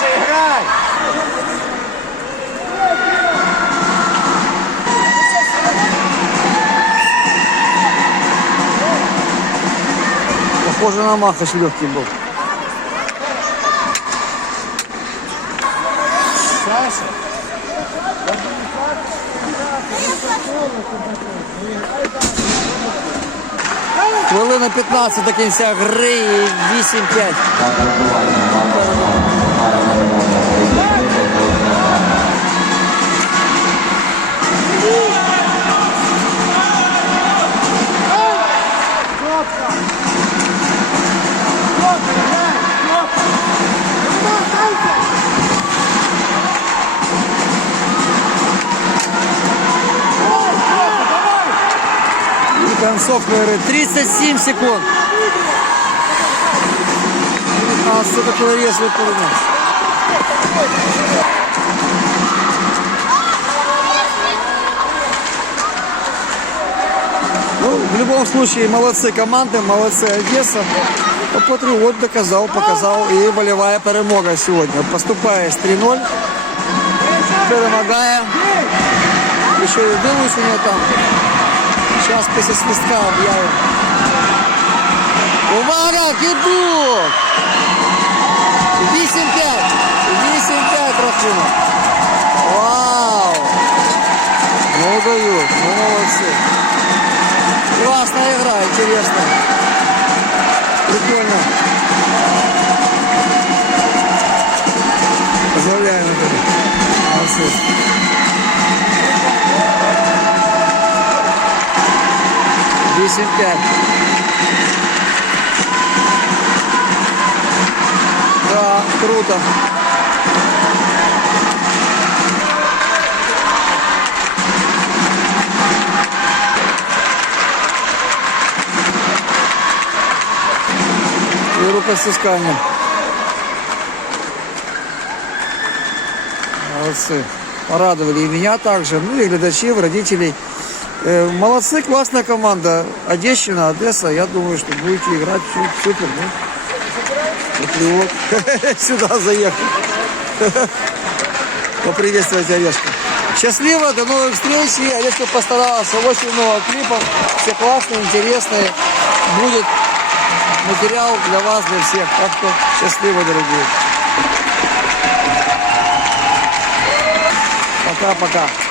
Дальше играй! Похоже на Махач легкий был. Саша, Хвилина 15 до кінця гри і 8-5. І концовка гри 37 секунд. 19 это человек перенос. Ну, в любом случае, молодцы команды, молодцы Одесса. Ну, Патриот доказал, показал и волевая перемога сегодня. Поступая с 3-0, перемагая. Еще и дивлюсь у него там. Сейчас після свистка об'явимо. Увага, кидок! 8-5 рахунок. Вау! Ну дают, ну молодцы. Классная игра, интересная. Прикольно. Поздравляю, Наталья. Молодцы. Вісім п'ять. Да, круто. И рукостискание. Молодцы. Порадовали и меня также, ну и глядачей, родителей. Э, Молодцы, классная команда. Одещина, Одесса. Я думаю, что будете играть су- супер. Ну. Патриот. Сюда заехал. Поприветствовать Олежка. Счастливо, до новых встреч. И Олежка постарался. Очень много клипов. Все классные, интересные. Будет материал для вас, для всех. Так что счастливо, дорогие. Пока-пока.